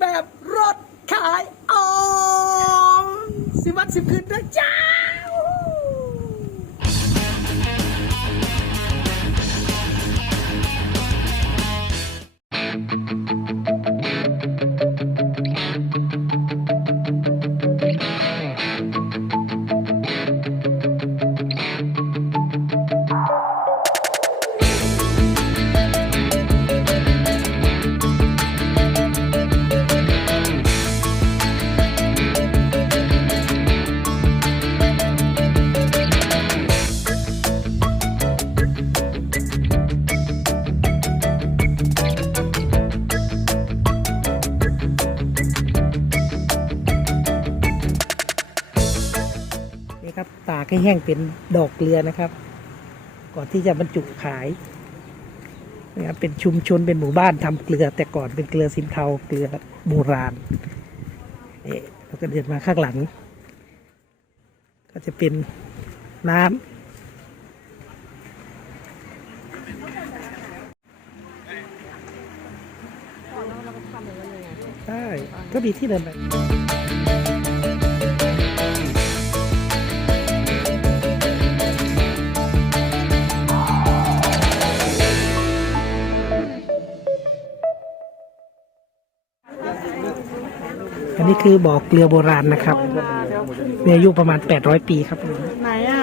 แบบรถขายออมสิวันสิบคืนนะจ้า นี่ครับ ตากให้แห้งเป็นดอกเกลือนะครับ ก่อนที่จะบรรจุขายนะครับเป็นชุมชนเป็นหมู่บ้านทำเกลือ แต่ก่อนเป็นเกลือสินเทาเกลือโบราณนี่เราก็เดินมาข้างหลัง ก็จะเป็นน้ำใช่ก็มีที่เดินไป นนี้คือบ่อเกลือโบราณนะครับ มีอายุประมาณ 800 ปีครับไหนอะ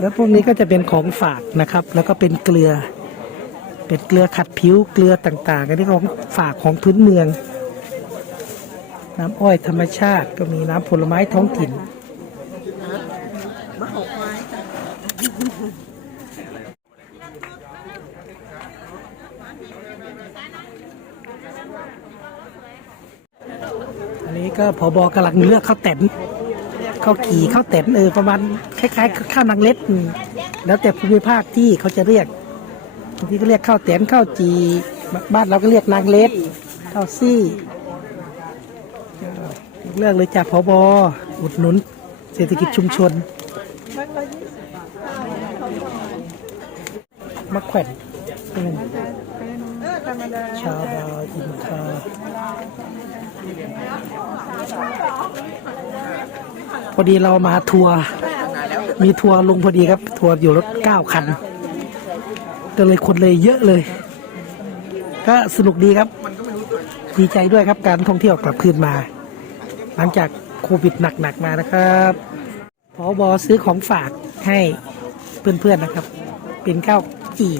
แล้วพวกนี้ก็จะเป็นของฝากนะครับ แล้วก็เป็นเกลือ เป็นเกลือขัดผิวเกลือต่างๆอันนี้ของฝากของพื้นเมือง น้ำอ้อยธรรมชาติก็มีน้ำผลไม้ท้องถิ่น มะหกไม้ อันนี้ก็พอบอกำลังเลือกข้าวแตนข้าวขี่ข้าวแตนเออประมาณคล้ายๆข้าวนางเล็ดแล้วแต่ภูมิภาคที่เขาจะเรียกบางทีก็เรียกข้าวแตนข้าวจีบ้านเราก็เรียกนางเล็ดข้าวซี่เลือกเลยจากพอบออุดหนุน เศรษฐกิจชุมชนมะแขวนเป็นธรรมดาชาดาอินทา พอดีเรามาทัวร์มีทัวร์ลงพอดีครับ ทัวร์อยู่รถเก้าคันก็เลยคนเลยเยอะเลย ก็สนุกดีครับดีใจด้วยครับการท่องเที่ยวกลับคืนมา หลังจากโควิดหนักๆมานะครับพอบอซื้อของฝากให้เพื่อนๆนะครับ เป็นข้าวจี่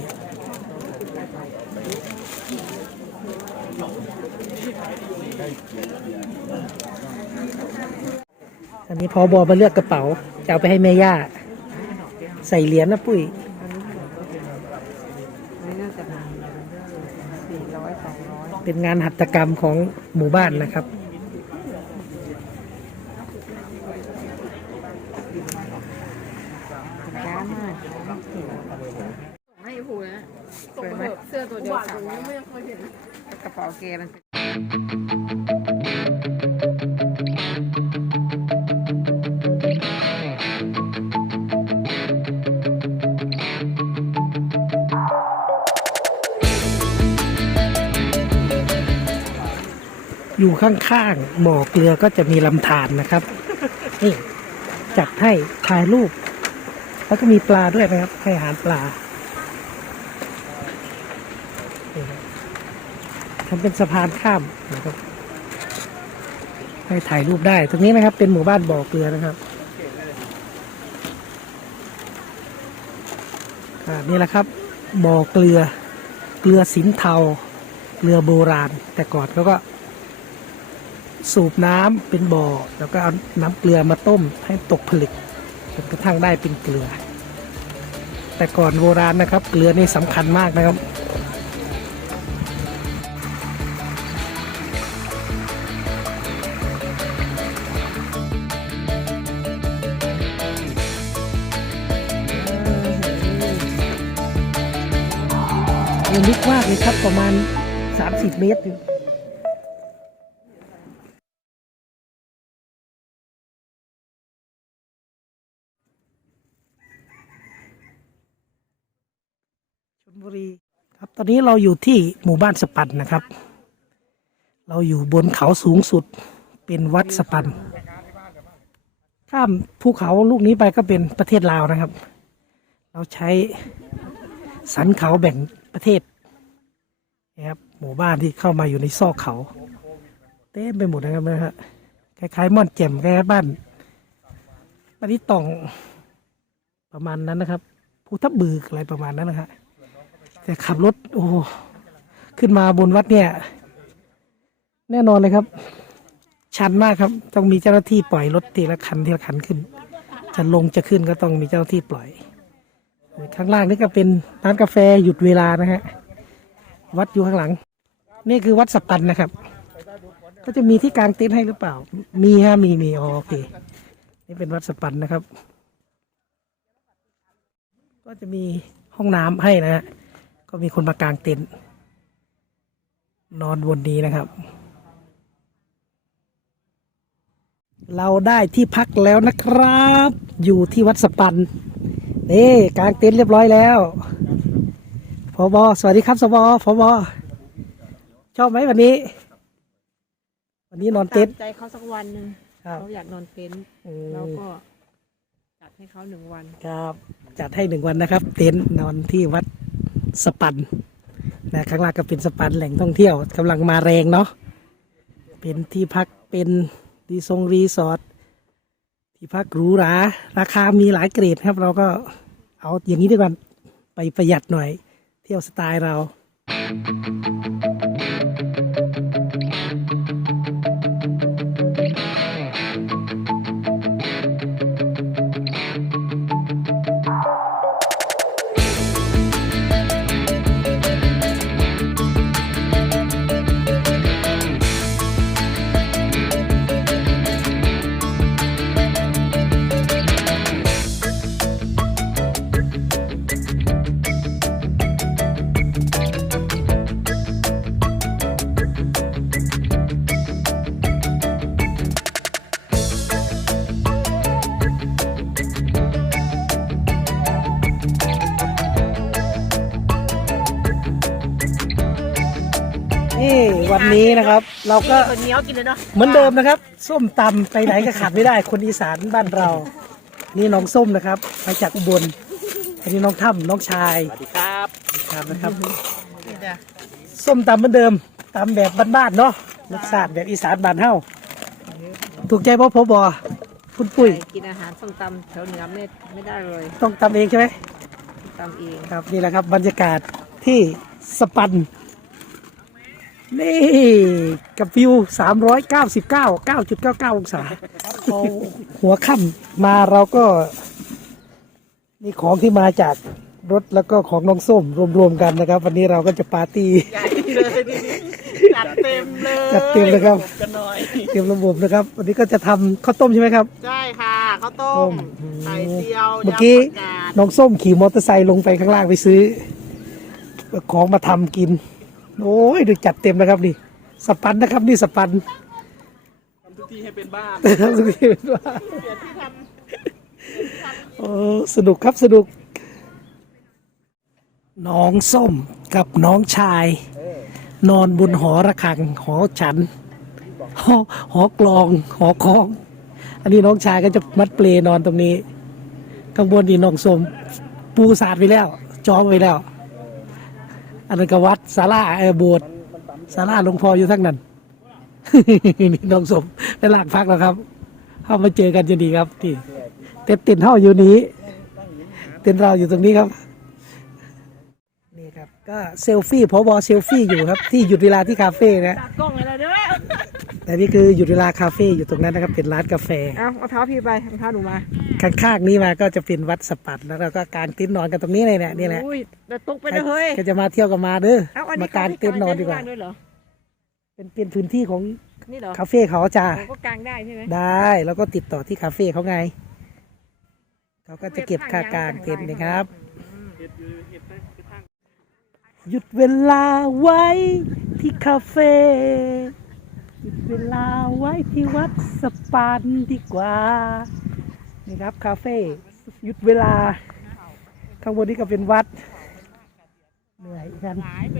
นนี้พอบอมาเลือกกระเป๋า จะเอาไปให้แม่ย่า ใส่เหรียญนะปุ้ยไม่น่าจะสี่ร้อยสองร้อยเป็นงานหัตถกรรมของหมู่บ้านนะครับ ข้างๆบ่อเกลือก็จะมีลำธารนะครับ นี่จัดให้ถ่ายรูป แล้วก็มีปลาด้วยนะครับ ให้อาหารปลาทำเป็นสะพานข้ามนะครับ ให้ถ่ายรูปได้ ตรงนี้นะครับ เป็นหมู่บ้านบ่อเกลือนะครับนี่แหละครับบ่อเกลือเกลือสินเทาเกลือโบราณ แต่ก่อนเขาก็ สูบน้ำเป็นบ่อ แล้วก็เอาน้ำเกลือมาต้มให้ตกผลึกจนกระทั่งได้เป็นเกลือ แต่ก่อนโบราณนะครับ เกลือนี่สำคัญมากนะครับลึกมากเลยครับประมาณ 30 เมตรอยู่ บุรีครับตอนนี้เราอยู่ที่หมู่บ้านสปันนะครับ เราอยู่บนเขาสูงสุดเป็นวัดสปัน ข้ามภูเขาลูกนี้ไปก็เป็นประเทศลาวนะครับ เราใช้สันเขาแบ่งประเทศนะครับหมู่บ้านที่เข้ามาอยู่ในซอกเขา เต็มไปหมดนะครับนะฮะคล้ายๆม่อนแจ่มคล้ายๆบ้านบ้านที่ตองประมาณนั้นนะครับภูทับบืออะไรประมาณนั้นนะครับ แต่ขับรถโอ้ขึ้นมาบนวัดเนี่ย แน่นอนเลยครับ ชันมากครับ ต้องมีเจ้าหน้าที่ปล่อยรถทีละคันทีละคันขึ้น จะลงจะขึ้นก็ต้องมีเจ้าหน้าที่ปล่อยข้างล่างนี่ก็เป็นร้านกาแฟหยุดเวลานะฮะวัดอยู่ข้างหลัง นี่คือวัดสปันนะครับ ก็จะมีที่กลางเต็นท์ให้หรือเปล่า มีฮะมีมีอ๋อโอเค นี่เป็นวัดสปันนะครับ ก็จะมีห้องน้ำให้นะฮะ ก็มีคนมากางเต็นท์นอนบนนี้นะครับ เราได้ที่พักแล้วนะครับ อยู่ที่วัดสปันนี่กางเต็นท์เรียบร้อยแล้วพอบอสวัสดีครับสบอพอบอชอบไหมวันนี้ วันนี้นอนเต็นท์ใจเขาสักวันหนึ่งครับเขาอยากนอนเต็นท์อืมเราก็จัดให้เขาหนึ่งวันครับ จัดให้หนึ่งวันนะครับ เต็นท์นอนที่วัด สปันนะข้างล่างก็เป็นสปันแหล่งท่องเที่ยวกำลังมาแรงเนาะเป็นที่พักเป็นรีสงรีสอร์ทที่พักหรูหราราคามีหลายเกรดครับ เราก็เอาอย่างนี้ดีกว่าไปประหยัดหน่อย เที่ยวสไตล์เรานี่ วันนี้นะครับ เราก็คนเหนียวกินเลยเนาะเหมือนเดิมนะครับ ส้มตำไปไหนก็ขาดไม่ได้ คนอีสานบ้านเรา นี่น้องส้มนะครับมาจากอุบลอันนี้น้องถ้ำน้องชายสวัสดีครับครับนะครับนี่จ้ะส้มตำเหมือนเดิมตำแบบบ้านๆเนาะรสชาติแบบอีสานบ้านเฮาถูกใจพ่อพบอคุณปุ้ยไปกินอาหารส้มตำแถวเหนือไม่ไม่ได้เลย ต้องตำเองใช่ไหมตำเองครับนี่แหละครับบรรยากาศที่สปัน นี่กับวิว 399 9.99 องศาพอหัวค่ำมาเราก็ นี่ของที่มาจากรถแล้วก็ของน้องส้มรวมๆกันนะครับ วันนี้เราก็จะปาร์ตี้ใหญ่เลยจัดเต็มเลยจัดเต็มเลยครับกันหน่อยเตรียมระบบนะครับ วันนี้ก็จะทำข้าวต้มใช่ไหมครับใช่ค่ะข้าวต้ต้มมไข่เจียวเมื่อกี้ยำผักกาดน้องส้มขี่มอเตอร์ไซค์ลงไปข้างล่างไปซื้อ ของมาทำกิน โอ้ยดูจัดเต็มนะครับนี่ สปันนะครับนี่สปันทำทุกที่ให้เป็นบ้านทำทุกที่เป็นว่าโอ้สนุกครับสนุก น้องส้มกับน้องชาย นอนบนหอระฆัง หอฉัน หอหอกลอง หอคล้อง อันนี้น้องชายก็จะมัดเปลนอนตรงนี้ ข้างบนนี่น้องส้มปูสาดไปแล้ว จองไปแล้ว อันนั้นก็วัดศาลาเออโบสถ์ศาลาหลวงพ่ออยู่ทั้งนั้น นี่น้องสมได้ลากพักแล้วครับเข้ามาเจอกันจะดีครับที่เต็มเต็นเท่าอยู่นี้ เต็นเราอยู่ตรงนี้ครับนี่ครับก็เซลฟี่พอบอเซลฟี่อยู่ครับ ที่หยุดเวลาที่คาเฟ่นะกล้องอะไรเด้อ แต่นี่คือหยุดเวลาคาเฟ่อยู่ตรงนั้นนะครับเป็นร้านกาแฟ เอาเอาเท้าพี่ไปเอาเท้าหนูมาข้างๆนี้มาก็จะเป็นวัดสปัดแล้วเราก็กางเต็นท์นอนกันตรงนี้เลยเนี่ยนี่แหละอุ้ยแต่ตกไปเลยเฮ้ยก็จะมาเที่ยวกันมาเด้อเอาอันมานี้กางเต็นท์นอนดีกว่าเขให้ด้วยเหรอเป็นเป็นพื้นที่ของนี่เหรอคาเฟ่เขาจ้าเราก็กางได้ใช่ไหมได้แล้วก็ติดต่อที่คาเฟ่เขาไงเขาก็จะเก็บค่ากลางเต็นท์นะครับหยุดเวลาไว้ที่คาเฟ่ หยุดเวลาไว้ที่วัดสปันดีกว่า นี่ครับ คาเฟ่หยุดเวลา ข้างบนนี้ก็เป็นวัด เหนื่อยกันหายไป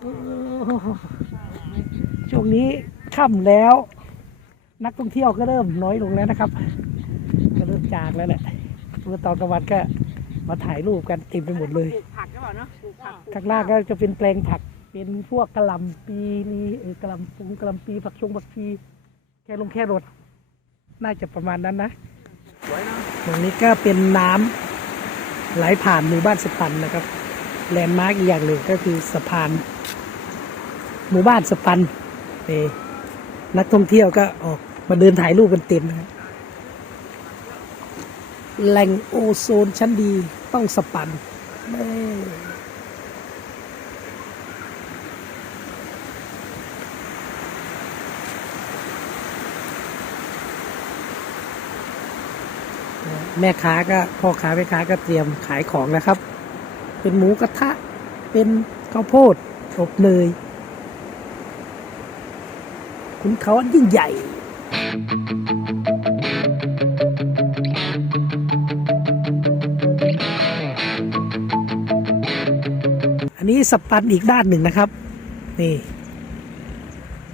โอ้ช่วงนี้ค่ำแล้ว นักท่องเที่ยวก็เริ่มน้อยลงแล้วนะครับ ก็เริ่มจางแล้วแหละเมื่อตอนกลางวันก็มาถ่ายรูปกันเต็มไปหมดเลยปลูกผักก็เปล่าเนาะปลูกผักข้างล่างก็จะเป็นแปลงผัก เป็นพวกกระหล่ำปีนีเออกระหล่ำปงกระหล่ำปีผักชงผักชีแค่ลงแค่รถน่าจะประมาณนั้นนะตรงนี้ก็เป็นน้ำไหลผ่านหมู่บ้านสปันนะครับ แลนด์มาร์กอีกอย่างหนึ่งก็คือสะพาน หมู่บ้านสปันนี่นักท่องเที่ยวก็ออกมาเดินถ่ายรูปกันเต็มนะครับแหล่งโอโซนชั้นดีต้องสปันนี่ แม่ค้าก็พ่อค้าแม่ค้าก็เตรียมขายของนะครับ เป็นหมูกระทะ เป็นข้าวโพดอบเนยคุณเขาอันยิ่งใหญ่อันนี้สปันอีกด้านหนึ่งนะครับ นี่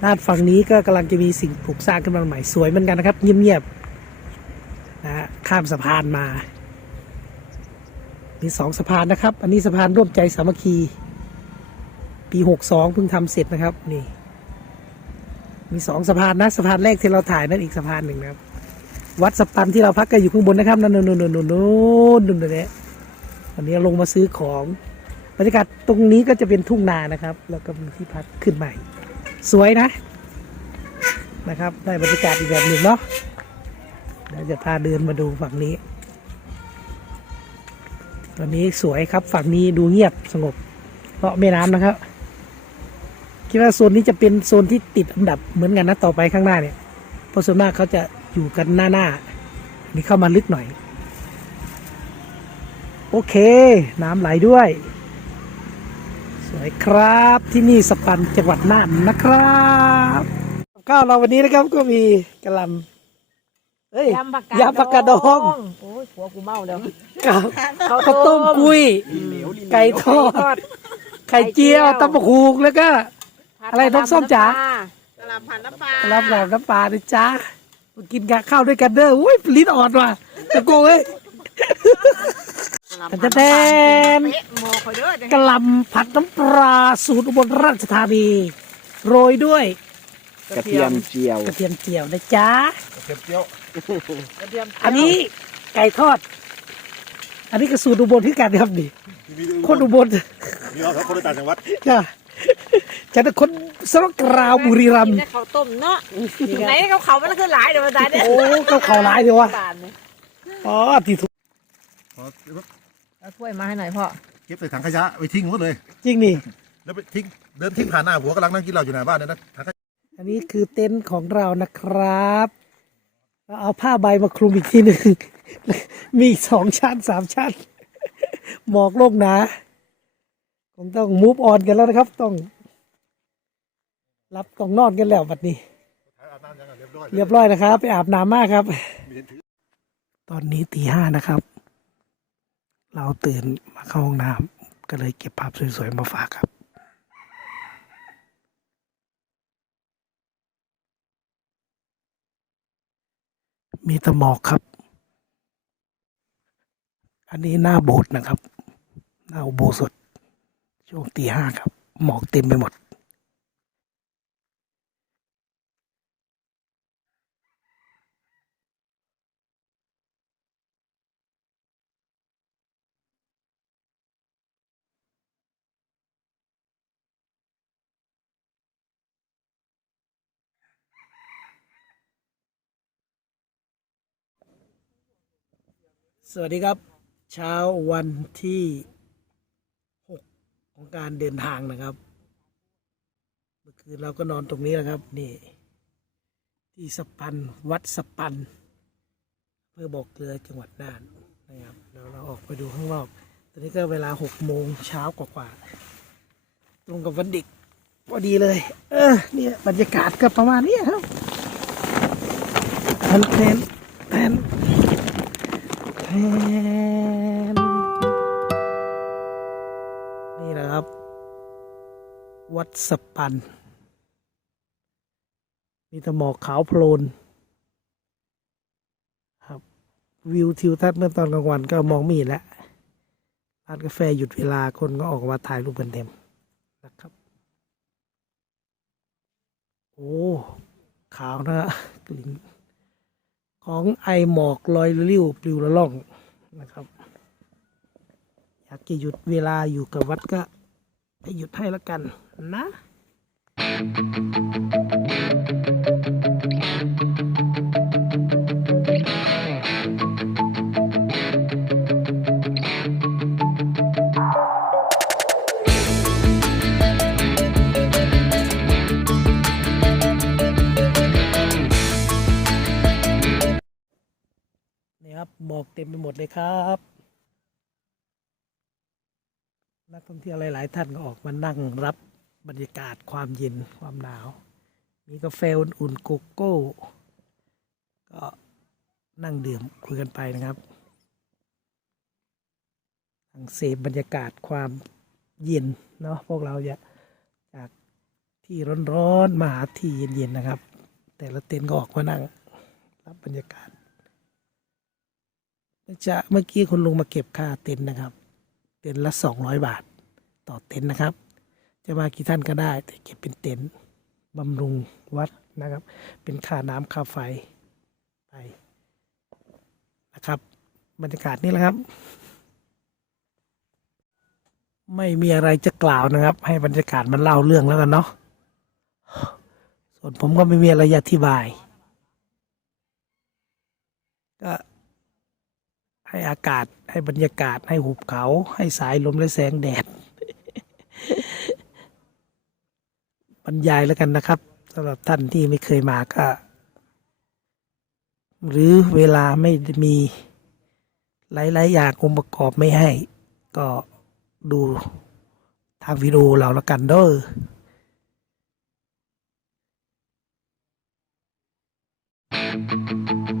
ด้านฝั่งนี้ก็กำลังจะมีสิ่งปลูกสร้างขึ้นมาใหม่สวยเหมือนกันนะครับ เงียบๆ ข้ามสะพานมา มีสองสะพานนะครับ อันนี้สะพานร่วมใจสามัคคี ปีหกสองเพิ่งทำเสร็จนะครับ นี่ มีสองสะพานนะสะพานแรกที่เราถ่ายนั่นอีกสะพานหนึ่งนะครับ วัดสปันที่เราพักกันอยู่ข้างบนนะครับนั่นนู่นนู่นนู่นนู่นนู่นนี่วันนี้ลงมาซื้อของบรรยากาศตรงนี้ก็จะเป็นทุ่งนานะครับ แล้วก็มีที่พักขึ้นใหม่ สวยนะนะครับ ได้บรรยากาศอีกแบบหนึ่งเนาะ เดี๋ยวจะพาเดินมาดูฝั่งนี้ ตอนนี้สวยครับฝั่งนี้ดูเงียบสงบเพราะแม่น้ำนะครับ คิดว่าโซนนี้จะเป็นโซนที่ติดอันดับเหมือนกันนะต่อไปข้างหน้าเนี่ยเพราะส่วนมากเขาจะอยู่กันหน้าหน้านี่เข้ามาลึกหน่อย โอเค น้ำไหลด้วย สวยครับที่นี่สปันจังหวัดน่านนะครับข้าวเราวันนี้นะครับก็มีกระลำ เอ้ยยำผักกาดยำผักกาดดอง โอ้ยผัวกูเมาแล้วกับข้าวต้มกุ้ย ไก่ทอด ไข่เจียวตำบักหูกแล้วก็ อะไรน้องส้มจ๋าตลาดผ่านน้ำปลารับหลังน้ำปลาด้วยจ้ามากินกับข้าวด้วยกันเด้ออุ้ยลิ้นอ่อนว่ะตะโกเอ้ยแทนเป๊ะหมอเขาเด้อจะกะหล่ำผัดน้ำปลาสูตรอุบลราชธานี โรยด้วยกระเทียมเจียวกระเทียมเจียวนะจ๊ะก ระเทียมอันนี้ไก่ทอด อันนี้ก็สูตรอุบลที่กันครับนี่คนอุบลนี่เราครับคนต่างจังหวัดจ้ะจะเป็นคนสระกราวบุรีรัมกินย์ได้ข้าวต้มเนาะไหนเขาเขามันคือหลายเดี๋ยวมาตายเนี่ยโอ้ก็เขาหลายเดียววะบานเนี่ยอ๋อตีถูกเอาถ้วยมาให้หน่อยพ่อเก็บใส่ถังขยะไปทิ้งหมดเลยจริงนี่แล้วไปทิ้งเดินทิ้งผ่านหน้าผัวกำลังนั่งกินเหล้าอยู่หน้าบ้านเนี่ยนะถังขยะอันนี้คือเต็นท์ของเรานะครับ เราเอาผ้าใบมาคลุมอีกทีหนึ่ง มีสองชั้นสามชั้น หมอกโลงหนะคงต้องมูฟออนกันแล้วนะครับ ต้อง รับต้องนอนกันแล้วบัดนี้อาบน้ำยังไงเรียบร้อยเรียบร้อยนะครับ ไปอาบน้ำมากครับ ตอนนี้ตีห้านะครับ เราตื่นมาเข้าห้องน้ำก็เลยเก็บภาพสวยๆมาฝากครับ มีตะหมอกครับ อันนี้หน้าโบสถ์นะครับ หน้าอุโบสถช่วงตีห้าครับ หมอกเต็มไปหมด สวัสดีครับ เช้าวันที่หกของการเดินทางนะครับ เมื่อคืนเราก็นอนตรงนี้แหละครับ นี่ ที่สปันวัดสปันเพื่อบอกเกลือจังหวัดน่านนะครับแล้วเราออกไปดูข้างนอกตอนนี้ก็เวลาหกโมงเช้ากว่าๆตรงกับวันเด็กพอดีเลย เออเนี่ยบรรยากาศก็ประมาณนี้ครับแทนแทน มนี่แหละครับ วัดสปัน มีตะหมอกขาวโพลน ครับ วิวทิวทัศน์เมื่อตอนกลางวันก็มองไม่เห็นแล้วร้านกาแฟหยุดเวลาคนก็ออกมาถ่ายรูปกันเต็มนะครับ โอ้ ขาวนะกลิ่น ของไอหมอกลอยริ้วปลิวละล่องนะครับ อยากจะหยุดเวลาอยู่กับวัดก็ให้หยุดให้ละกันนะนี่ ต็มไปหมดเลยครับ นักท่องเที่ยวหลาย ๆ ท่านก็ออกมานั่งรับบรรยากาศความเย็นความหนาว มีกาแฟอุ่นๆโกโก้ ก็นั่งดื่มคุยกันไปนะครับทั้งเสพบรรยากาศความเย็นเนาะพวกเราจะจากที่ร้อนๆมาหาที่เย็น ๆ นะครับ แต่ละเต็นท์ก็ออกมานั่งรับบรรยากาศ จะเมื่อกี้คุณลุงมาเก็บค่าเต็นท์นะครับ เต็นท์ละสองร้อยบาท ต่อเต็นท์นะครับ จะมากี่ท่านก็ได้ แต่เก็บเป็นเต็นท์บำรุงวัดนะครับ เป็นค่าน้ำค่าไฟไปนะครับ บรรยากาศนี่แหละครับ ไม่มีอะไรจะกล่าวนะครับ ให้บรรยากาศมันเล่าเรื่องแล้วกันเนาะส่วนผมก็ไม่มีอะไรจะอธิบาย ก็ ให้อากาศให้บรรยากาศให้หุบเขา ให้สายลมและแสงแดด บรรยายแล้วกันนะครับสำหรับท่านที่ไม่เคยมาก็ หรือเวลาไม่ได้มีหลายๆอย่างองค์ประกอบไม่ให้ ก็ดูทางวิดีโอเราแล้วกันเด้อลา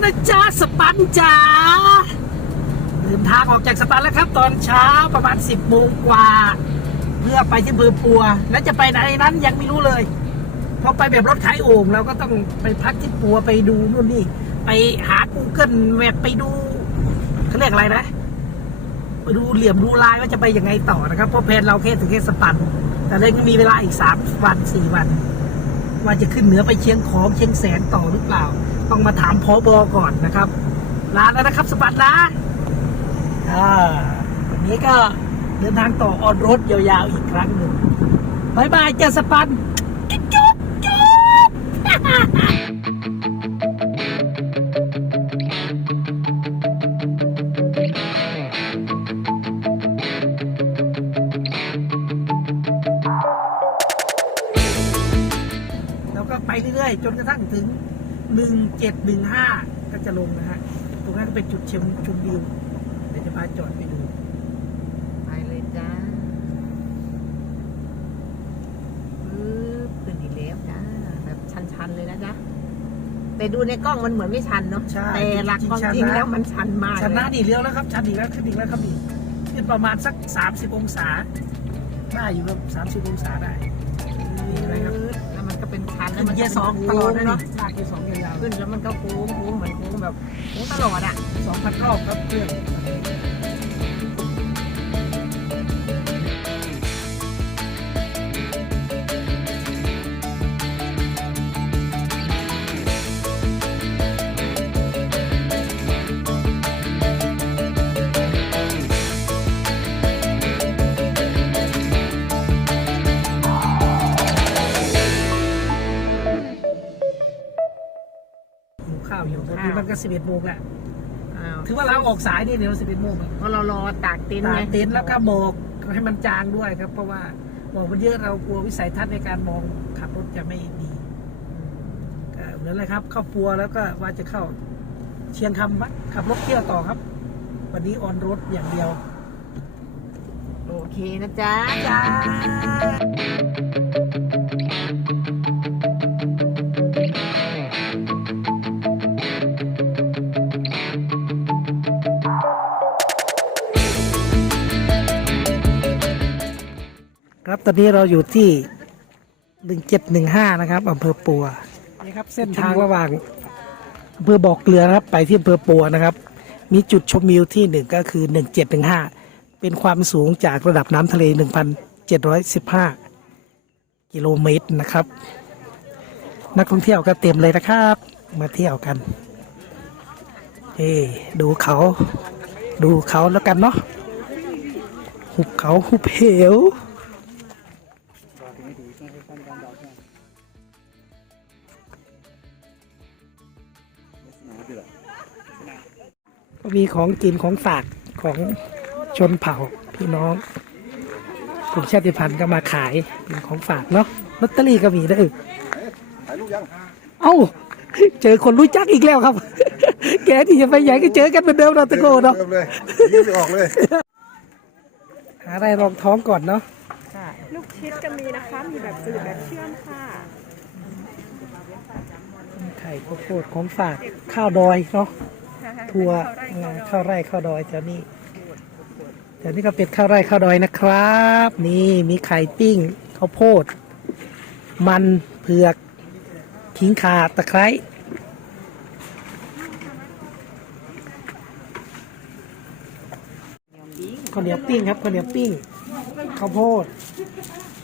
แล้วนะจ๊ะสปันจ๋าเดินทางออกจากสปันแล้วครับ ตอนเช้าประมาณ10โมงกว่า เพื่อไปที่เบอร์ปัว และจะไปไหนนั้นยังไม่รู้เลยเพราะไปแบบรถขายโอ่งเราก็ต้องไปพักที่ปัวไปดูนู่นนี่ ไปหา Google แมปไปดูเขาเรียกอะไรนะไปดูเหลี่ยมดูลายว่าจะไปยังไงต่อนะครับเพราะแผนเราแค่ถึงแค่สปัน แต่เลยก็มีเวลาอีกสามวันสี่วัน ว่าจะขึ้นเหนือไปเชียงของเชียงแสนต่อหรือเปล่า ต้องมาถามพอบอก่อนนะครับลาแล้วนะครับสปัดนะอ่าวันนี้ก็เดินทางต่อออนรถยาวๆอีกครั้งหนึ่งบายบายเจ้าสปันจุ๊บจุ๊บจุ๊บแล้วก็ไปเรื่อยๆ จนกระทั่งถึง 1715ก็จะลงนะฮะ ตรงนั้นก็เป็นจุดชมชมวิวเดี๋ยวจะพาจอดไปดูไปเลยจ้าปึ๊บขึ้นอีกแล้วจ้าแบบชันๆเลยนะจ๊ะแต่ดูในกล้องมันเหมือนไม่ชันเนาะใช่แต่หลักความจจริริงงๆชันนะแล้วมันชันมากชนะเลยดีเลี้ยวแล้วครับ ชันอีกแล้วขึ้นอีกแล้วครับนี่ขึ้นประมาณสัก30องศาได้อยู่ครับ30องศาได้ แล้วขึ้นมันเกียร์สองตลอดเลยเนาะลากเกียร์สองยาวขึ้นแล้วมันก็โค้งโค้งเหมือนโค้งแบบโค้งตลอดอะๆสองพันรอบครับเครื่อง สิบเอ็ดโมงแหละอ้าวถือว่าเราออกสายนี่เดี๋ยวสิบเอ็ดโมงอะเพราะเรารอตากเต็นท์ตาไงกเต็นท์แล้วก็หมอกให้มันจางด้วยครับ เพราะว่าหมอกมันเยอะเรากลัววิสัยทัศน์ในการมองขับรถจะไม่ดีก็เหมือนเลยครับ เข้าปัวแล้วก็ว่าจะเข้าเชียงคำวะขับรถเที่ยวต่อครับ วันนี้ออนรถอย่างเดียว โอเคนะจ๊ะ อนนี้เราอยู่ที่หนึ่งเจ็ดหนึ่งห้านะครับอำเภอปัวนี่ครับ เส้นทางระหว่างอำเภอบอกเกลือนะครับ ไปที่อำเภอปัวนะครับ มีจุดชมวิวที่หนึ่งก็คือหนึ่งเจ็ดหนึ่งห้าเป็นความสูงจากระดับน้ำทะเลหนึ่งพันเจ็ดร้อยสิบห้ากิโลเมตรนะครับ นักท่องเที่ยวก็เต็มเลยนะครับ มาเที่ยวกันเอ้ดูเขา ดูเขาแล้วกันเนาะหุบเขาหุบเหว ก็มีของกินของฝากของชนเผ่าพี่น้องกลุ่มชาติพันธุ์ก็มาขายเป็นของฝากเนาะลอตเตอรี่ก็มีนะเออถ่ายรูปยังเอ้าเจอคนรู้จักอีกแล้วครับ แกที่จะไปไหนก็เจอกันเหมือนเดิมเราตะโกนเนาะเริ่มเลยยิ้มไม่ออกเลยหาอะไรรองท้องก่อนเนาะลูก ชิดจะมีนะคะ มีแบบจืดแบบเชื่อมค่ะไข่ข้าวโพดของฝากข้าวดอยเนาะทัวร์งานข้าวไร่ข้าวดอยแถวนี้แถวนี้ก็เป็นข้าวไร่ข้าวดอยนะครับ นี่มีไข่ปิ้งข้าวโพด มันเผือกขิงข่าตะไคร้ข้าวเหนียวปิ้งครับข้าวเหนียวปิ้งข้าวโพด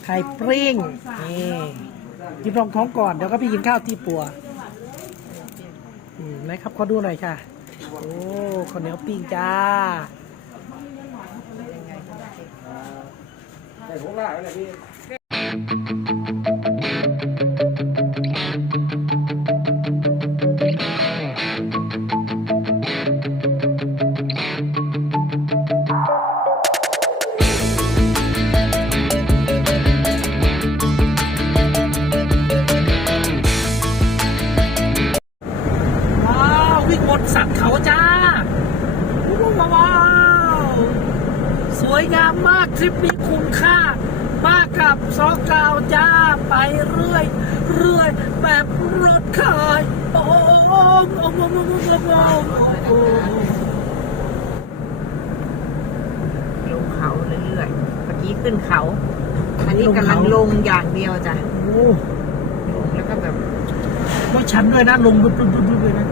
ไข่ปริ้งนี่กินรองท้องก่อนเดี๋ยวก็พี่กินข้าวที่ปัวนะครับขอดูหน่อยค่ะ โอ้ข้าวเหนียวปิ้งจ้าว้ วยงามมากทริปนี้คุ้มค่า มากกับซอกาวจ้าไปเรื่อยเรื่อยแบบรถขายโอ้โหโอ้โหโอ้โหโอ้โหโอ้โหลงเขาเรื่อยๆเมื่อกี้ขึ้นเขา อันนี้กำลังลงอย่างเดียวจ้ะโอ้ลงแล้วก็แบบก็ชันด้วยนะลงบึ๊บบึ๊บบึ๊บบึ๊บเลยนะ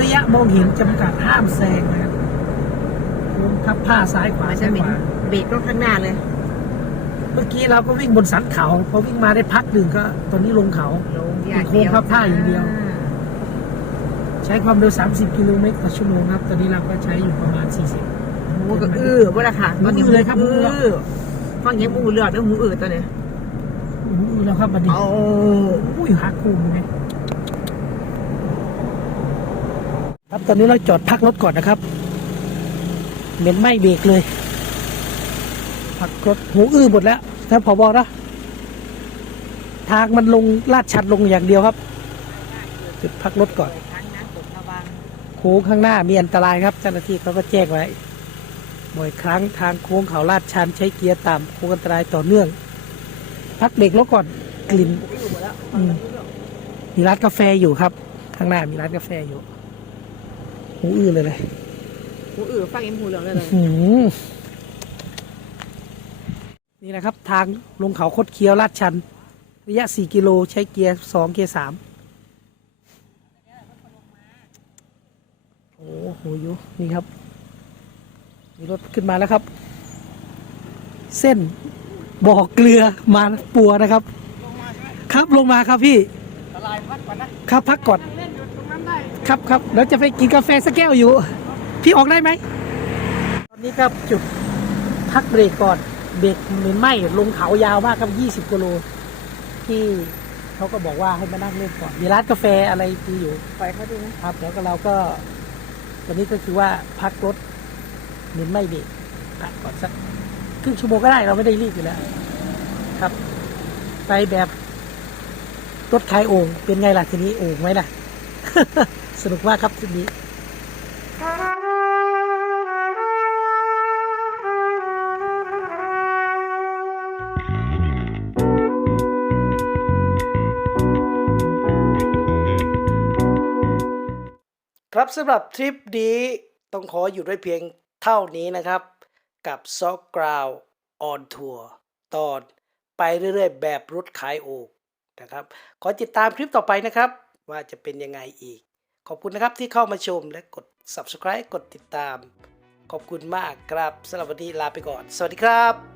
ระยะมองเห็นจำกัดห้ามแซงนะครับลง ทับผ้าซ้ายขวามันซ้าจะยเหม็ขนวาเบรกก็ข้างหน้าเลย เมื่อกี้เราก็วิ่งบนสันเขาพอวิ่งมาได้พักหนึ่งก็ ตอนนี้ลงเขา ลงอย่างเดียวโค้งพับผ้าอย่างเดียว ใช้ความเร็ว 30 กิโลเมตรต่อชั่วโมงครับ ตอนนี้เราก็ใช้อยู่ประมาณ 40 หมูก็อื้อว่าละค่ะตอนนี้อื้อเลยครับอื้อฟังยังมูเลือดแล้วหมูอื้อตัวเนี้ยอู้แล้วครับบัดนี้เอาอุ้ยหักคูมไงครับตอนนี้เราจอดพักรถก่อนนะครับ เหม็นไหม้เบรกเลยพักรถหูอื้อหมดแล้วถ้าพอบอกนะทางมันลงลาดชันลงอย่างเดียวครับจุดพักรถก่อนโค้งข้างหน้ามีอันตรายครับเจ้าหน้าที่เขาก็แจ้งไว้บ่อยครั้งทางโค้งเขาลาดชันใช้เกียร์ต่ำโค้งอันตรายต่อเนื่อง พักเบรกรถก่อนกลิ่นมีร้านกาแฟอยู่ครับ ข้างหน้ามีร้านกาแฟอยู่หูอื้อเลยเลย หมูอื้อฟังยังหมูเหลืองเลยเลยหืมนี่นะครับ ทางลงเขาคดเคี้ยวลาดชัน ระยะ 4 กิโลใช้เกียร์ 2 เกียร์ 3 โอ้โหอยู่นี่ครับ มีรถขึ้นมาแล้วครับ เส้นบ่อเกลือมาปัวนะครับ ครับลงมาครับพี่ครับพักก่อน ครับครับเดี๋ยวจะไปกินกาแฟสักแก้วอยู่ พี่ออกได้ไหมตอนนี้ครับจุดพักเบรกก่อนเบรกเหม็นไหมลงเขายาวมากครับ20กิโลที่เขาก็บอกว่าให้มานั่งเล่นก่อนมีร้านกาแฟอะไรมีอยู่ปล่อยเขาดูนะครับแล้วก็เราก็วันนี้ก็คือว่าพักรถเน้นไม่เบรกพักก่อนสักครึ่งชั่วโมงก็ได้เราไม่ได้รีบอยู่แล้ว ครับ ไปแบบรถขายโอ่งเป็นไงล่ะทีนี้โอ่งไหมล่ะ สนุกมากครับทีนี้ ครับสำหรับทริปนี้ต้องขออยู่ด้วยเพียงเท่านี้นะครับ กับซอกกราวออนทัวร์ตอนไปเรื่อยๆ แบบรถขายโอกนะครับ ขอติดตามคลิปต่อไปนะครับ ว่าจะเป็นยังไงอีก ขอบคุณนะครับที่เข้ามาชมและกด subscribe กดติดตาม ขอบคุณมากครับสำหรับวันนี้ลาไปก่อน สวัสดีครับ